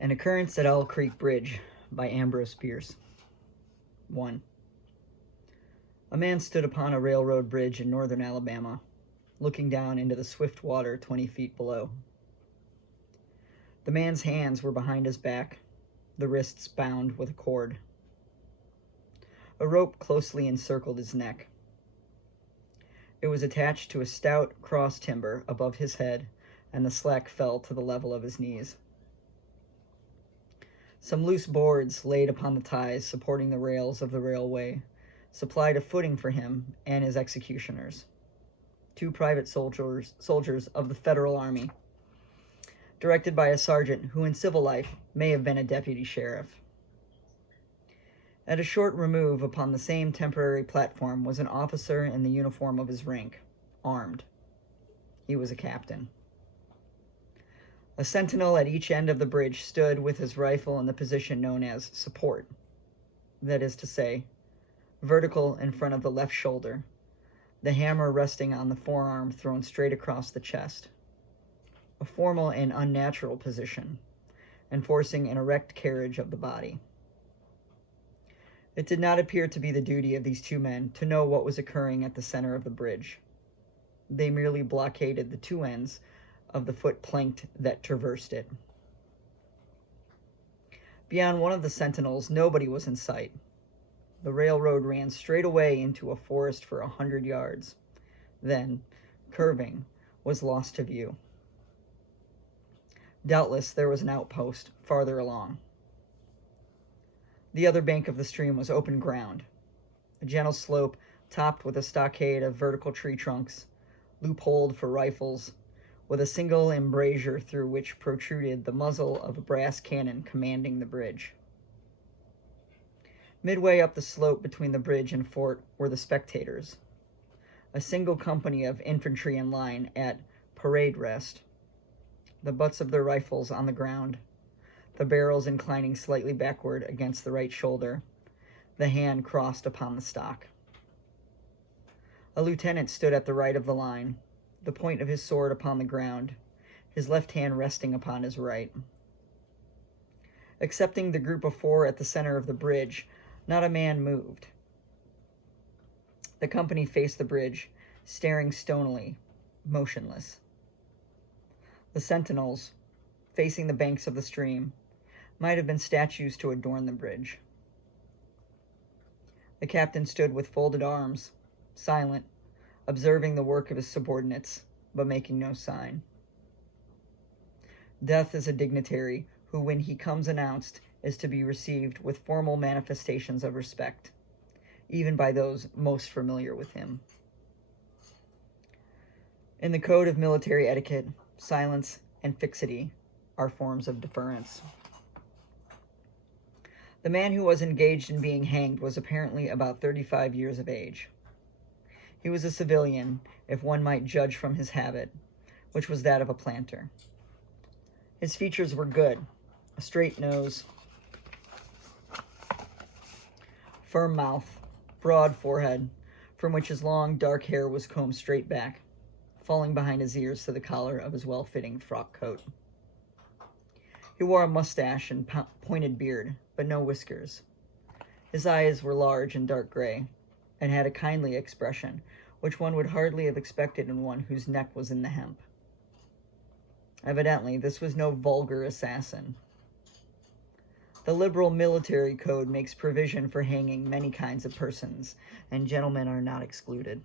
An Occurrence at Owl Creek Bridge by Ambrose, Bierce. 1. A man stood upon a railroad bridge in northern Alabama, looking down into the swift water 20 feet below. The man's hands were behind his back, the wrists bound with a cord. A rope closely encircled his neck. It was attached to a stout cross timber above his head, and the slack fell to the level of his knees. Some loose boards laid upon the ties supporting the rails of the railway supplied a footing for him and his executioners, 2 private soldiers of the Federal Army, directed by a sergeant who in civil life may have been a deputy sheriff. At a short remove upon the same temporary platform was an officer in the uniform of his rank, armed. He was a captain. A sentinel at each end of the bridge stood with his rifle in the position known as support, that is to say, vertical in front of the left shoulder, the hammer resting on the forearm thrown straight across the chest, a formal and unnatural position, enforcing an erect carriage of the body. It did not appear to be the duty of these 2 men to know what was occurring at the center of the bridge. They merely blockaded the 2 ends of the foot plank that traversed it. Beyond one of the sentinels, nobody was in sight. The railroad ran straight away into a forest for 100 yards, then, curving, was lost to view. Doubtless there was an outpost farther along. The other bank of the stream was open ground, a gentle slope topped with a stockade of vertical tree trunks, loopholed for rifles, with a single embrasure through which protruded the muzzle of a brass cannon commanding the bridge. Midway up the slope between the bridge and fort were the spectators, a single company of infantry in line at parade rest, the butts of their rifles on the ground, the barrels inclining slightly backward against the right shoulder, the hand crossed upon the stock. A lieutenant stood at the right of the line, the point of his sword upon the ground, his left hand resting upon his right. Excepting the group of 4 at the center of the bridge, not a man moved. The company faced the bridge, staring stonily, motionless. The sentinels, facing the banks of the stream, might have been statues to adorn the bridge. The captain stood with folded arms, silent, observing the work of his subordinates, but making no sign. Death is a dignitary who, when he comes announced, is to be received with formal manifestations of respect, even by those most familiar with him. In the code of military etiquette, silence and fixity are forms of deference. The man who was engaged in being hanged was apparently about 35 years of age. He was a civilian, if one might judge from his habit, which was that of a planter. His features were good, a straight nose, firm mouth, broad forehead, from which his long, dark hair was combed straight back, falling behind his ears to the collar of his well-fitting frock coat. He wore a mustache and pointed beard, but no whiskers. His eyes were large and dark gray, and had a kindly expression, which one would hardly have expected in one whose neck was in the hemp. Evidently, this was no vulgar assassin. The liberal military code makes provision for hanging many kinds of persons, and gentlemen are not excluded.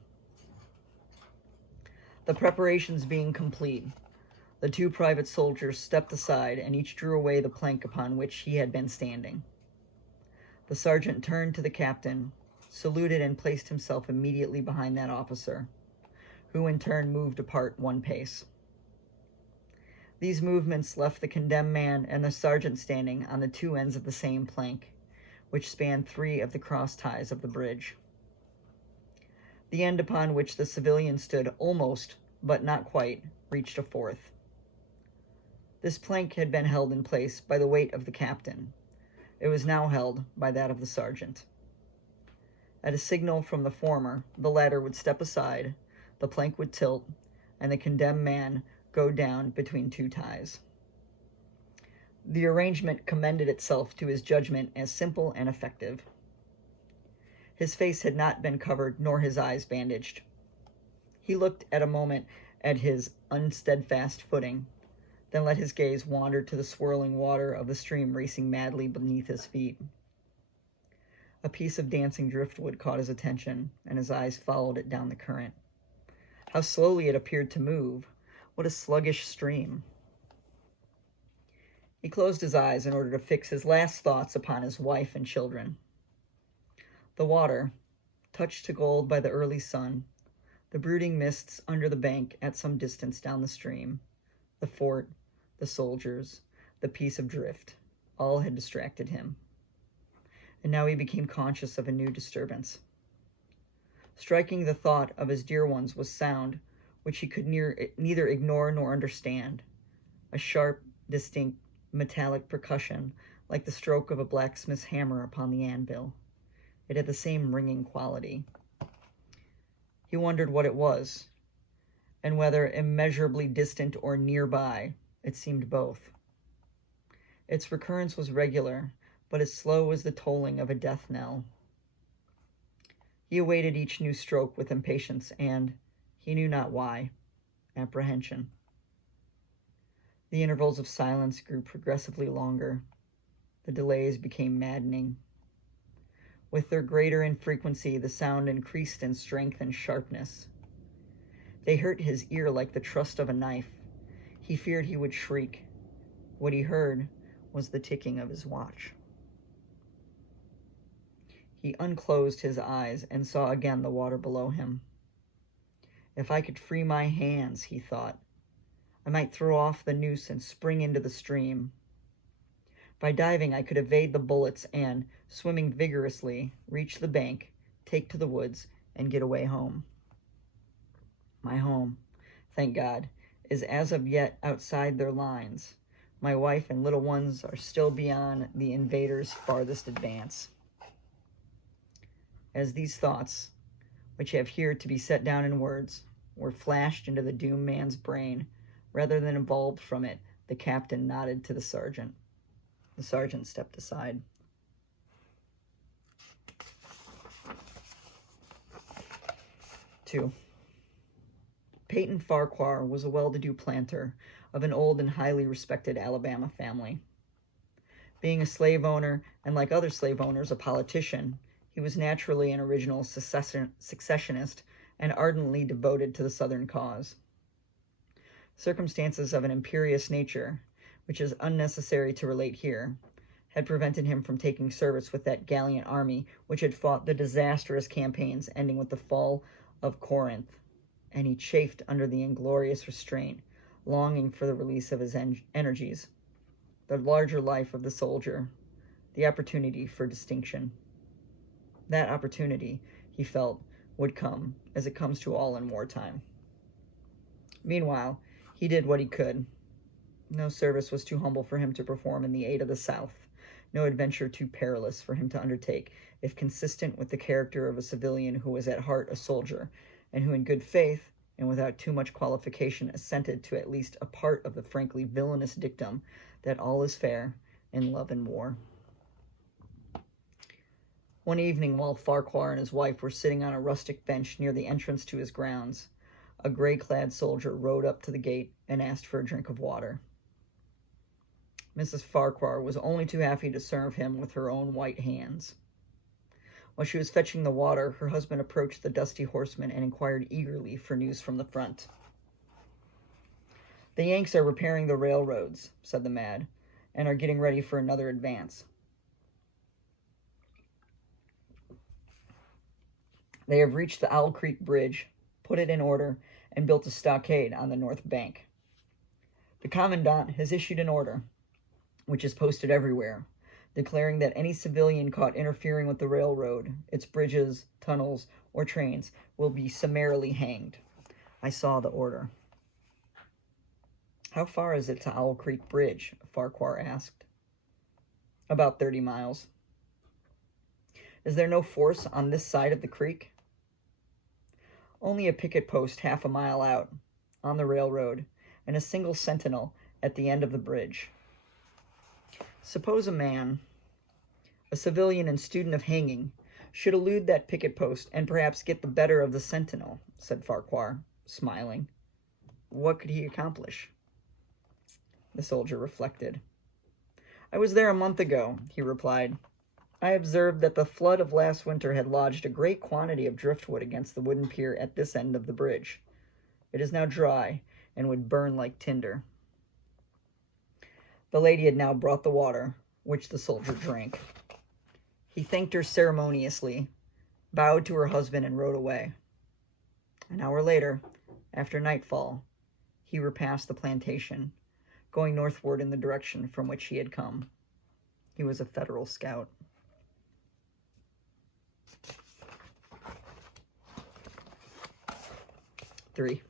The preparations being complete, the 2 private soldiers stepped aside and each drew away the plank upon which he had been standing. The sergeant turned to the captain, saluted, and placed himself immediately behind that officer, who in turn moved apart 1 pace. These movements left the condemned man and the sergeant standing on the 2 ends of the same plank, which spanned 3 of the cross ties of the bridge. The end upon which the civilian stood almost, but not quite, reached a 4th. This plank had been held in place by the weight of the captain. It was now held by that of the sergeant. At a signal from the former, the latter would step aside, the plank would tilt, and the condemned man go down between 2 ties. The arrangement commended itself to his judgment as simple and effective. His face had not been covered, nor his eyes bandaged. He looked a moment at his unsteadfast footing, then let his gaze wander to the swirling water of the stream racing madly beneath his feet. A piece of dancing driftwood caught his attention, and his eyes followed it down the current. How slowly it appeared to move! What a sluggish stream! He closed his eyes in order to fix his last thoughts upon his wife and children. The water, touched to gold by the early sun, the brooding mists under the bank at some distance down the stream, the fort, the soldiers, the piece of drift, all had distracted him. And now he became conscious of a new disturbance. Striking the thought of his dear ones was sound which he could neither ignore nor understand, a sharp, distinct, metallic percussion like the stroke of a blacksmith's hammer upon the anvil. It had the same ringing quality. He wondered what it was, and whether immeasurably distant or nearby. It seemed both. Its recurrence was regular, but as slow as the tolling of a death knell. He awaited each new stroke with impatience and, he knew not why, apprehension. The intervals of silence grew progressively longer. The delays became maddening. With their greater infrequency, the sound increased in strength and sharpness. They hurt his ear like the thrust of a knife. He feared he would shriek. What he heard was the ticking of his watch. He unclosed his eyes and saw again the water below him. If I could free my hands, he thought, I might throw off the noose and spring into the stream. By diving, I could evade the bullets and, swimming vigorously, reach the bank, take to the woods, and get away home. My home, thank God, is as of yet outside their lines. My wife and little ones are still beyond the invaders' farthest advance. As these thoughts, which have here to be set down in words, were flashed into the doomed man's brain, rather than evolved from it, the captain nodded to the sergeant. The sergeant stepped aside. 2. Peyton Farquhar was a well-to-do planter of an old and highly respected Alabama family. Being a slave owner, and like other slave owners, a politician, he was naturally an original successionist and ardently devoted to the Southern cause. Circumstances of an imperious nature, which is unnecessary to relate here, had prevented him from taking service with that gallant army which had fought the disastrous campaigns ending with the fall of Corinth, and he chafed under the inglorious restraint, longing for the release of his energies, the larger life of the soldier, the opportunity for distinction. That opportunity, he felt, would come, as it comes to all in wartime. Meanwhile, he did what he could. No service was too humble for him to perform in the aid of the South, no adventure too perilous for him to undertake, if consistent with the character of a civilian who was at heart a soldier, and who in good faith, and without too much qualification, assented to at least a part of the frankly villainous dictum that all is fair in love and war. One evening, while Farquhar and his wife were sitting on a rustic bench near the entrance to his grounds, a gray-clad soldier rode up to the gate and asked for a drink of water. Mrs. Farquhar was only too happy to serve him with her own white hands. While she was fetching the water, her husband approached the dusty horseman and inquired eagerly for news from the front. "The Yanks are repairing the railroads," said the man, "and are getting ready for another advance. They have reached the Owl Creek Bridge, put it in order, and built a stockade on the north bank. The commandant has issued an order, which is posted everywhere, declaring that any civilian caught interfering with the railroad, its bridges, tunnels, or trains will be summarily hanged." I saw the order. "How far is it to Owl Creek Bridge?" Farquhar asked. "About 30 miles. "Is there no force on this side of the creek?" "Only a picket post half a mile out, on the railroad, and a single sentinel at the end of the bridge." Suppose a man, a civilian and student of hanging, should elude that picket post and perhaps get the better of the sentinel, said Farquhar, smiling. What could he accomplish? The soldier reflected. I was there a month ago, he replied. I observed that the flood of last winter had lodged a great quantity of driftwood against the wooden pier at this end of the bridge. It is now dry, and would burn like tinder. The lady had now brought the water, which the soldier drank. He thanked her ceremoniously, bowed to her husband, and rode away. An hour later, after nightfall, he repassed the plantation, going northward in the direction from which he had come. He was a Federal scout. Three.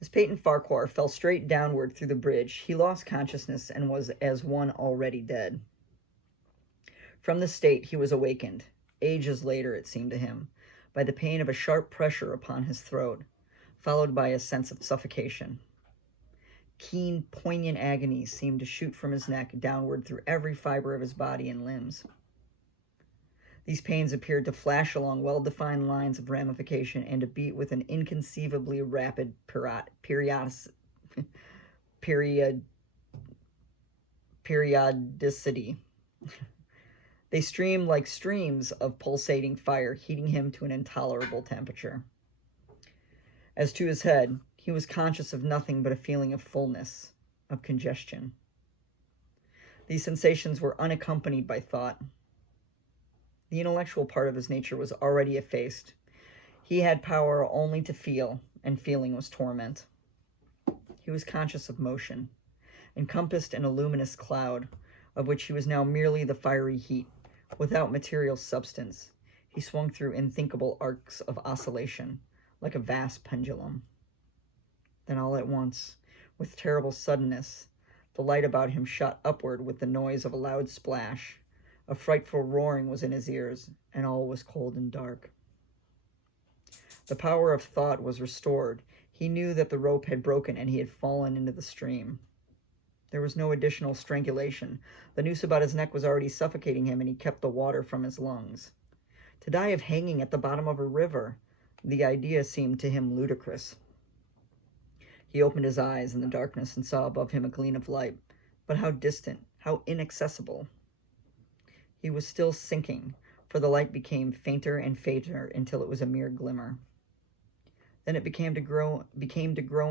As Peyton Farquhar fell straight downward through the bridge, he lost consciousness and was as one already dead. From this state he was awakened, ages later it seemed to him, by the pain of a sharp pressure upon his throat, followed by a sense of suffocation. Keen, poignant agony seemed to shoot from his neck downward through every fiber of his body and limbs. These pains appeared to flash along well-defined lines of ramification and to beat with an inconceivably rapid periodicity. They streamed like streams of pulsating fire, heating him to an intolerable temperature. As to his head, he was conscious of nothing but a feeling of fullness, of congestion. These sensations were unaccompanied by thought. The intellectual part of his nature was already effaced. He had power only to feel, and feeling was torment. He was conscious of motion, encompassed in a luminous cloud, of which he was now merely the fiery heat, without material substance. He swung through unthinkable arcs of oscillation, like a vast pendulum. Then all at once, with terrible suddenness, the light about him shot upward with the noise of a loud splash. A frightful roaring was in his ears, and all was cold and dark. The power of thought was restored. He knew that the rope had broken and he had fallen into the stream. There was no additional strangulation. The noose about his neck was already suffocating him, and he kept the water from his lungs. To die of hanging at the bottom of a river, the idea seemed to him ludicrous. He opened his eyes in the darkness and saw above him a gleam of light, but how distant, how inaccessible. He was still sinking, for the light became fainter and fainter until it was a mere glimmer. Then it became to grow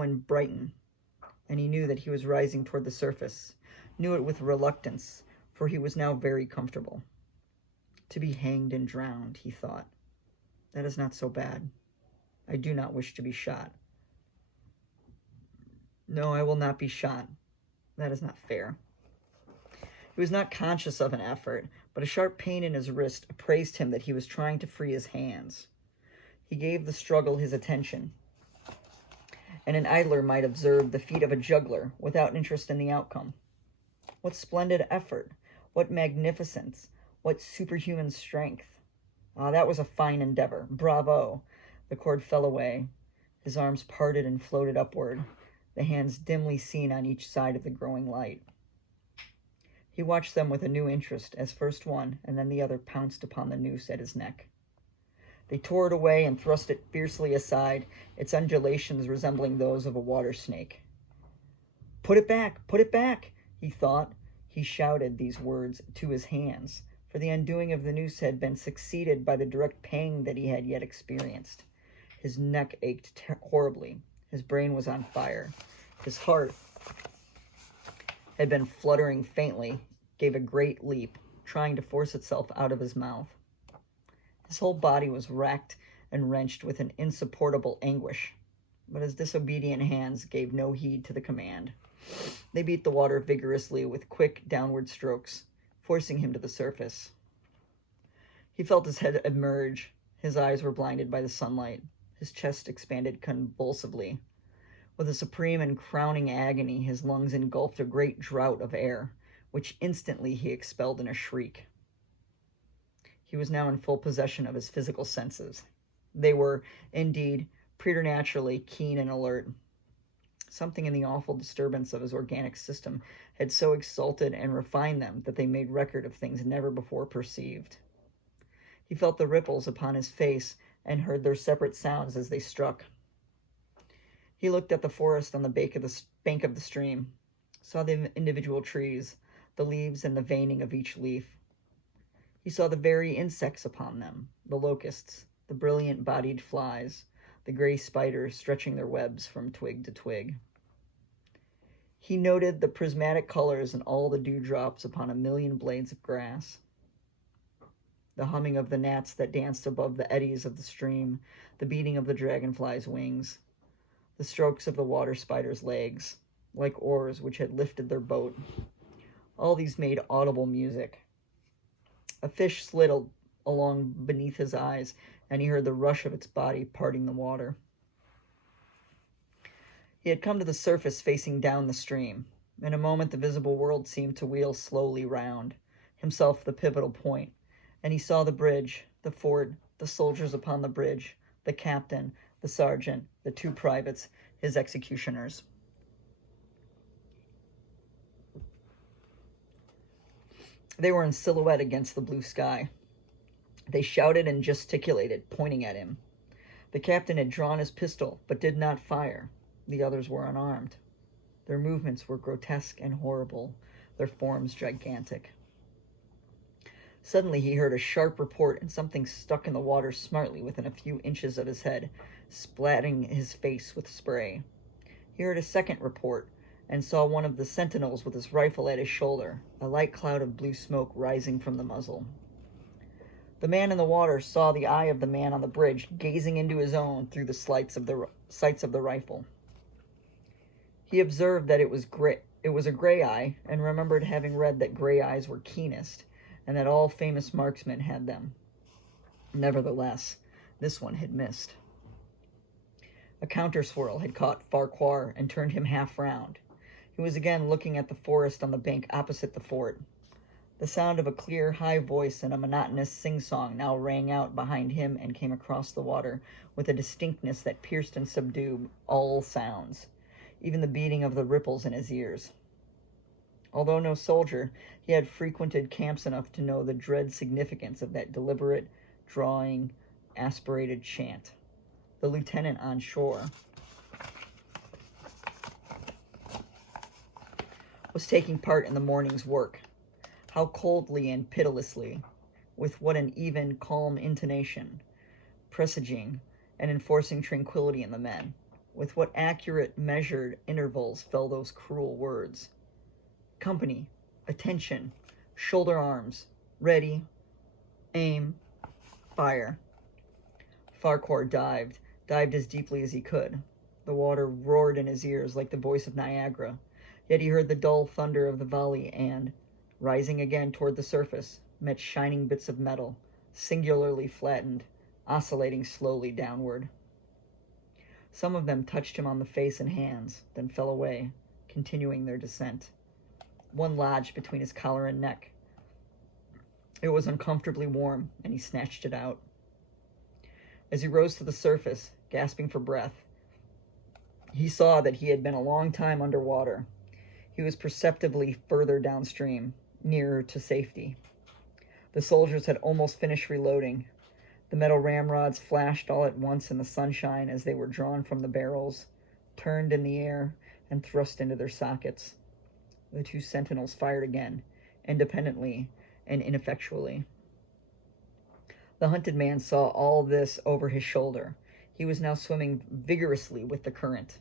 and brighten, and he knew that he was rising toward the surface, knew it with reluctance, for he was now very comfortable. To be hanged and drowned, he thought. That is not so bad. I do not wish to be shot. No, I will not be shot. That is not fair. He was not conscious of an effort, but a sharp pain in his wrist apprised him that he was trying to free his hands. He gave the struggle his attention, and an idler might observe the feat of a juggler without interest in the outcome. What splendid effort! What magnificence! What superhuman strength! Ah, that was a fine endeavor. Bravo! The cord fell away. His arms parted and floated upward, the hands dimly seen on each side of the growing light. He watched them with a new interest as first one and then the other pounced upon the noose at his neck. They tore it away and thrust it fiercely aside, its undulations resembling those of a water snake. Put it back, he thought. He shouted these words to his hands, for the undoing of the noose had been succeeded by the direct pang that he had yet experienced. His neck ached horribly. His brain was on fire. His heart had been fluttering faintly, gave a great leap, trying to force itself out of his mouth. His whole body was racked and wrenched with an insupportable anguish, but his disobedient hands gave no heed to the command. They beat the water vigorously with quick downward strokes, forcing him to the surface. He felt his head emerge. His eyes were blinded by the sunlight. His chest expanded convulsively. With a supreme and crowning agony, his lungs engulfed a great draught of air, which instantly he expelled in a shriek. He was now in full possession of his physical senses. They were, indeed, preternaturally keen and alert. Something in the awful disturbance of his organic system had so exalted and refined them that they made record of things never before perceived. He felt the ripples upon his face and heard their separate sounds as they struck. He looked at the forest on the bank of the stream, saw the individual trees, the leaves and the veining of each leaf. He saw the very insects upon them, the locusts, the brilliant-bodied flies, the gray spiders stretching their webs from twig to twig. He noted the prismatic colors in all the dewdrops upon a million blades of grass, the humming of the gnats that danced above the eddies of the stream, the beating of the dragonfly's wings, the strokes of the water spider's legs, like oars which had lifted their boat. All these made audible music. A fish slid along beneath his eyes, and he heard the rush of its body parting the water. He had come to the surface facing down the stream. In a moment the visible world seemed to wheel slowly round, himself the pivotal point, and he saw the bridge, the fort, the soldiers upon the bridge, the captain, the sergeant, the two privates, his executioners. They were in silhouette against the blue sky. They shouted and gesticulated, pointing at him. The captain had drawn his pistol, but did not fire. The others were unarmed. Their movements were grotesque and horrible, their forms gigantic. Suddenly he heard a sharp report, and something stuck in the water smartly within a few inches of his head, splatting his face with spray. He heard a second report, and saw one of the sentinels with his rifle at his shoulder, a light cloud of blue smoke rising from the muzzle. The man in the water saw the eye of the man on the bridge gazing into his own through the sights of the rifle. He observed that it was a gray eye, and remembered having read that gray eyes were keenest, and that all famous marksmen had them. Nevertheless, this one had missed. A counter-swirl had caught Farquhar and turned him half round. He was again looking at the forest on the bank opposite the fort. The sound of a clear, high voice and a monotonous sing-song now rang out behind him and came across the water with a distinctness that pierced and subdued all sounds, even the beating of the ripples in his ears. Although no soldier, he had frequented camps enough to know the dread significance of that deliberate, drawing, aspirated chant. The lieutenant on shore was taking part in the morning's work. How coldly and pitilessly, with what an even, calm intonation, presaging and enforcing tranquility in the men, with what accurate, measured intervals fell those cruel words. Company, attention, shoulder arms, ready, aim, fire. Farquhar dived as deeply as he could. The water roared in his ears like the voice of Niagara, yet he heard the dull thunder of the volley and, rising again toward the surface, met shining bits of metal, singularly flattened, oscillating slowly downward. Some of them touched him on the face and hands, then fell away, continuing their descent. One lodged between his collar and neck. It was uncomfortably warm, and he snatched it out. As he rose to the surface, gasping for breath, he saw that he had been a long time underwater. He was perceptibly further downstream, nearer to safety. The soldiers had almost finished reloading. The metal ramrods flashed all at once in the sunshine as they were drawn from the barrels, turned in the air, and thrust into their sockets. The two sentinels fired again, independently and ineffectually. The hunted man saw all this over his shoulder. He was now swimming vigorously with the current.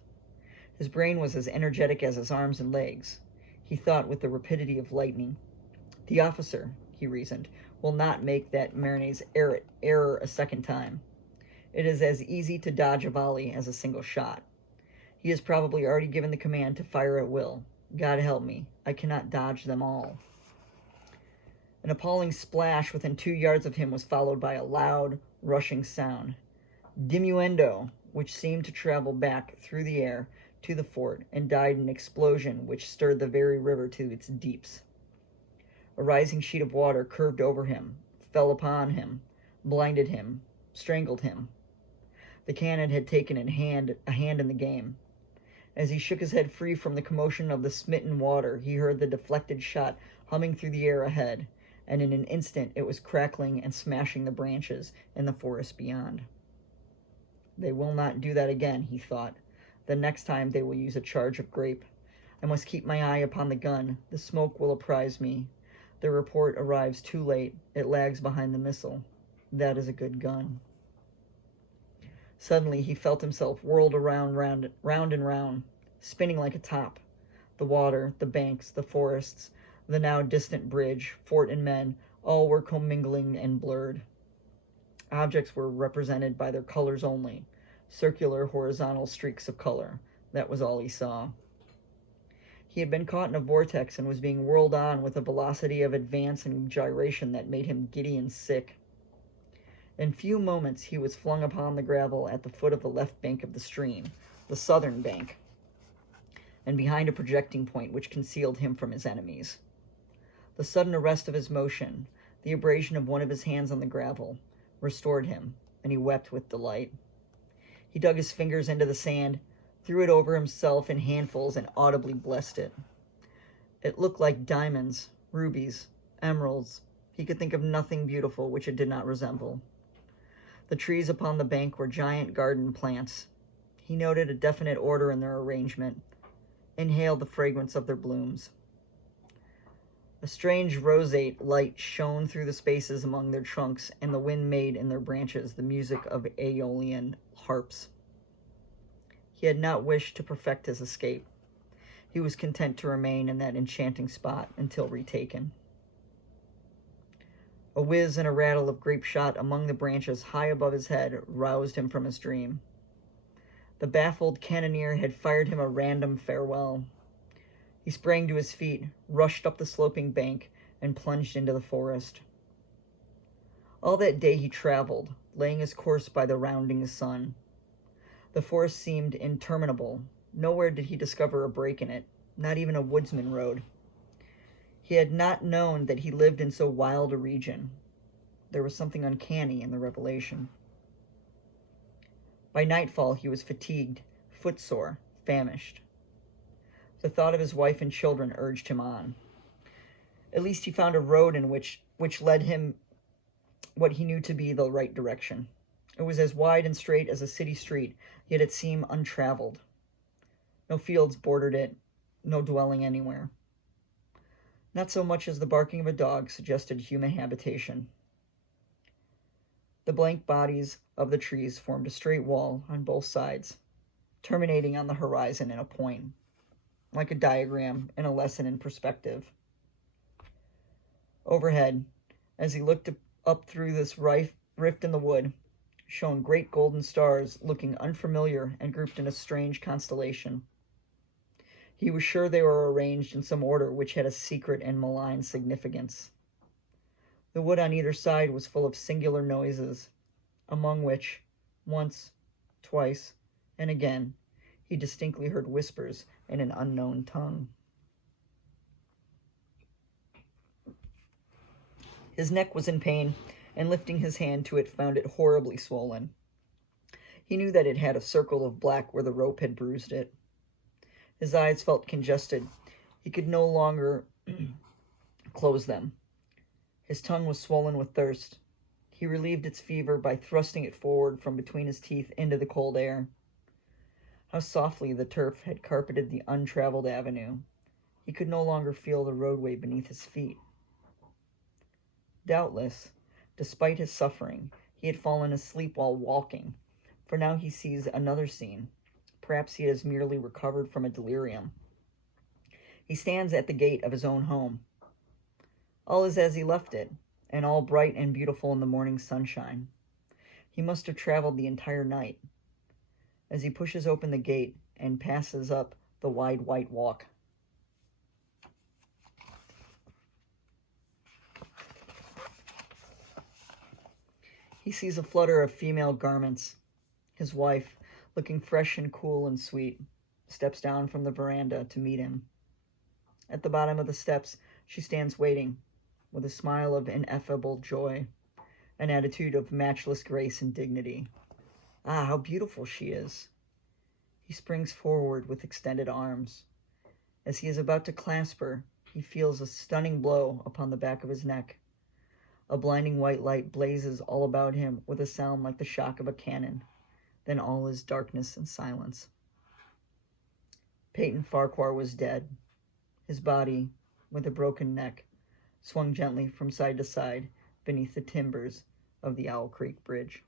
His brain was as energetic as his arms and legs. He thought with the rapidity of lightning. The officer, he reasoned, will not make that Marinet's error a second time. It is as easy to dodge a volley as a single shot. He has probably already given the command to fire at will. God help me, I cannot dodge them all. An appalling splash within 2 yards of him was followed by a loud, rushing sound. Diminuendo, which seemed to travel back through the air to the fort and died in an explosion which stirred the very river to its deeps. A rising sheet of water curved over him, fell upon him, blinded him, strangled him. The cannon had taken a hand in the game. As he shook his head free from the commotion of the smitten water, he heard the deflected shot humming through the air ahead, and in an instant it was crackling and smashing the branches in the forest beyond. They will not do that again, he thought. The next time they will use a charge of grape. I must keep my eye upon the gun. The smoke will apprise me. The report arrives too late. It lags behind the missile. That is a good gun. Suddenly he felt himself whirled round and round, spinning like a top. The water, the banks, the forests, the now distant bridge, fort and men, all were commingling and blurred. Objects were represented by their colors only, circular, horizontal streaks of color. That was all he saw. He had been caught in a vortex and was being whirled on with a velocity of advance and gyration that made him giddy and sick. In few moments he was flung upon the gravel at the foot of the left bank of the stream, the southern bank, and behind a projecting point which concealed him from his enemies. The sudden arrest of his motion, the abrasion of one of his hands on the gravel, restored him, and he wept with delight. He dug his fingers into the sand, threw it over himself in handfuls, and audibly blessed it. It looked like diamonds, rubies, emeralds. He could think of nothing beautiful which it did not resemble. The trees upon the bank were giant garden plants. He noted a definite order in their arrangement, inhaled the fragrance of their blooms. A strange roseate light shone through the spaces among their trunks, and the wind made in their branches the music of Aeolian harps. He had not wished to perfect his escape. He was content to remain in that enchanting spot until retaken. A whiz and a rattle of grape shot among the branches high above his head roused him from his dream. The baffled cannoneer had fired him a random farewell. He sprang to his feet, rushed up the sloping bank, and plunged into the forest. All that day he traveled, laying his course by the rounding sun. The forest seemed interminable. Nowhere did he discover a break in it, not even a woodsman road. He had not known that he lived in so wild a region. There was something uncanny in the revelation. By nightfall he was fatigued, footsore, famished. The thought of his wife and children urged him on. At least he found a road in which led him what he knew to be the right direction. It was as wide and straight as a city street, yet it seemed untraveled. No fields bordered it, no dwelling anywhere. Not so much as the barking of a dog suggested human habitation. The blank bodies of the trees formed a straight wall on both sides, terminating on the horizon in a point, like a diagram in a lesson in perspective. Overhead, as he looked up through this rift in the wood, shone great golden stars looking unfamiliar and grouped in a strange constellation. He was sure they were arranged in some order which had a secret and malign significance. The wood on either side was full of singular noises, among which, once, twice, and again, he distinctly heard whispers in an unknown tongue. His neck was in pain, and lifting his hand to it found it horribly swollen. He knew that it had a circle of black where the rope had bruised it. His eyes felt congested. He could no longer close them. His tongue was swollen with thirst. He relieved its fever by thrusting it forward from between his teeth into the cold air. How softly the turf had carpeted the untraveled avenue. He could no longer feel the roadway beneath his feet. Doubtless, despite his suffering, he had fallen asleep while walking, for now he sees another scene. Perhaps he has merely recovered from a delirium. He stands at the gate of his own home. All is as he left it, and all bright and beautiful in the morning sunshine. He must have traveled the entire night. As he pushes open the gate and passes up the wide white walk, he sees a flutter of female garments. His wife, looking fresh and cool and sweet, steps down from the veranda to meet him. At the bottom of the steps, she stands waiting, with a smile of ineffable joy, an attitude of matchless grace and dignity. Ah, how beautiful she is! He springs forward with extended arms. As he is about to clasp her, he feels a stunning blow upon the back of his neck. A blinding white light blazes all about him with a sound like the shock of a cannon. Then all is darkness and silence. Peyton Farquhar was dead. His body, with a broken neck, swung gently from side to side beneath the timbers of the Owl Creek Bridge.